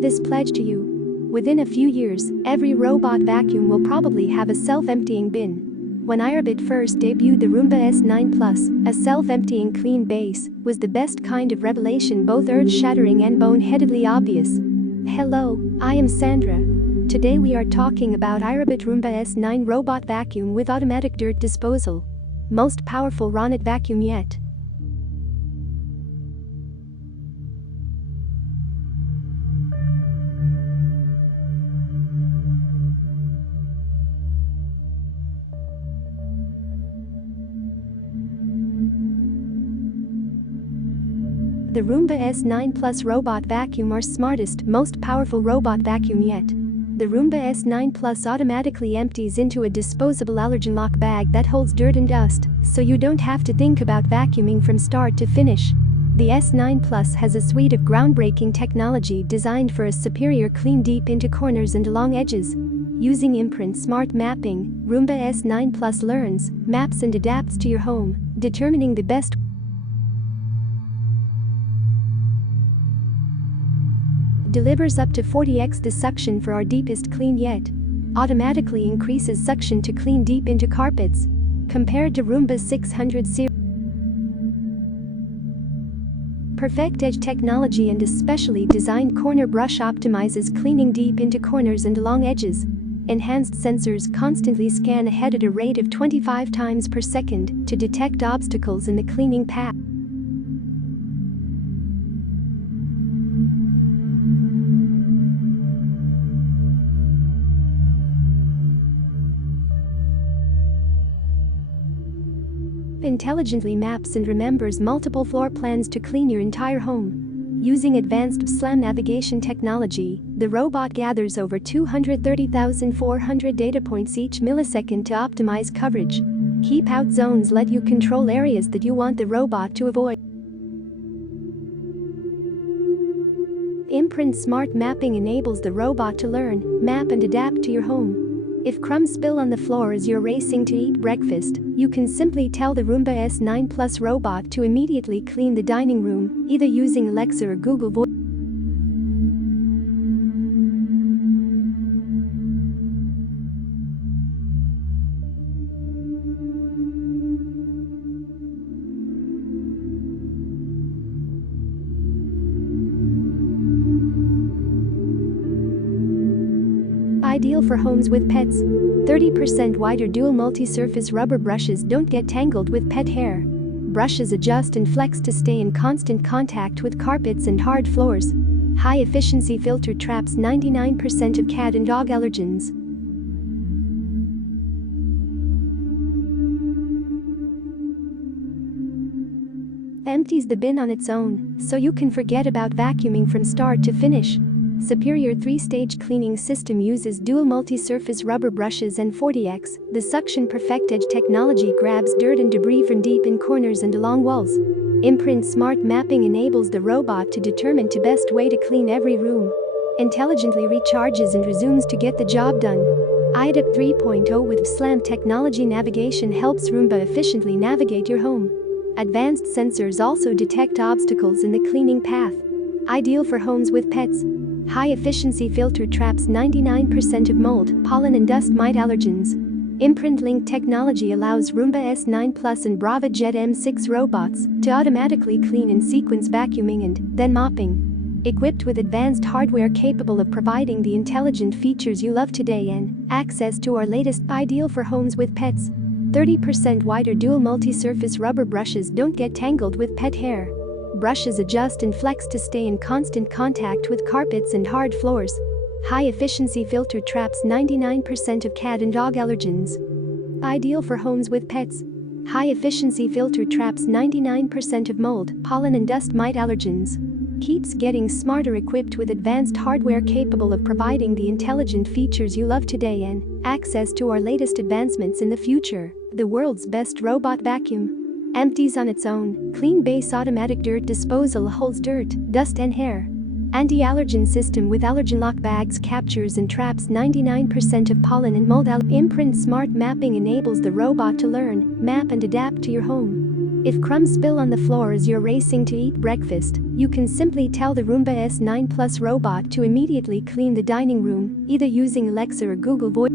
This pledge to you. Within a few years, every robot vacuum will probably have a self-emptying bin. When iRobot first debuted the Roomba S9 Plus, a self-emptying clean base was the best kind of revelation, both earth-shattering and boneheadedly obvious. Hello, I am Sandra. Today we are talking about iRobot Roomba S9 robot vacuum with automatic dirt disposal. Most powerful Ronit vacuum yet. The Roomba S9 Plus robot vacuum, our smartest, most powerful robot vacuum yet. The Roomba S9 Plus automatically empties into a disposable AllergenLock bag that holds dirt and dust, so you don't have to think about vacuuming from start to finish. The S9 Plus has a suite of groundbreaking technology designed for a superior clean deep into corners and along edges. Using Imprint Smart Mapping, Roomba S9 Plus learns, maps and adapts to your home, determining the best delivers up to 40x the suction for our deepest clean yet. Automatically increases suction to clean deep into carpets. Compared to Roomba 600 series. Perfect edge technology and a specially designed corner brush optimizes cleaning deep into corners and along edges. Enhanced sensors constantly scan ahead at a rate of 25 times per second to detect obstacles in the cleaning path. Intelligently maps and remembers multiple floor plans to clean your entire home. Using advanced SLAM navigation technology, the robot gathers over 230,400 data points each millisecond to optimize coverage. Keep out zones let you control areas that you want the robot to avoid. Imprint Smart Mapping enables the robot to learn, map and adapt to your home. If crumbs spill on the floor as you're racing to eat breakfast, you can simply tell the Roomba S9 Plus robot to immediately clean the dining room, either using Alexa or Google Voice. Ideal for homes with pets. 30% wider dual multi-surface rubber brushes don't get tangled with pet hair. Brushes adjust and flex to stay in constant contact with carpets and hard floors. High-efficiency filter traps 99% of cat and dog allergens. Empties the bin on its own, so you can forget about vacuuming from start to finish. Superior 3-stage cleaning system uses dual multi-surface rubber brushes and 40x. The suction perfect edge technology grabs dirt and debris from deep in corners and along walls. Imprint Smart Mapping enables the robot to determine the best way to clean every room. Intelligently recharges and resumes to get the job done. iRobot 3.0 with SLAM technology navigation helps Roomba efficiently navigate your home. Advanced sensors also detect obstacles in the cleaning path. Ideal for homes with pets. High-efficiency filter traps 99% of mold, pollen and dust mite allergens. Imprint Link technology allows Roomba S9 Plus and Brava Jet M6 robots to automatically clean in sequence, vacuuming and then mopping. Equipped with advanced hardware capable of providing the intelligent features you love today and access to our latest. Ideal for homes with pets. 30% wider dual multi-surface rubber brushes don't get tangled with pet hair. Brushes adjust and flex to stay in constant contact with carpets and hard floors. High-efficiency filter traps 99% of cat and dog allergens. Ideal for homes with pets. High-efficiency filter traps 99% of mold, pollen and dust mite allergens. Keeps getting smarter, equipped with advanced hardware capable of providing the intelligent features you love today and access to our latest advancements in the future. The world's best robot vacuum. Empties on its own, clean base automatic dirt disposal holds dirt, dust and hair. Anti-Allergen System with AllergenLock Bags captures and traps 99% of pollen and mold. Imprint Smart Mapping enables the robot to learn, map and adapt to your home. If crumbs spill on the floor as you're racing to eat breakfast, you can simply tell the Roomba S9 Plus robot to immediately clean the dining room, either using Alexa or Google Voice.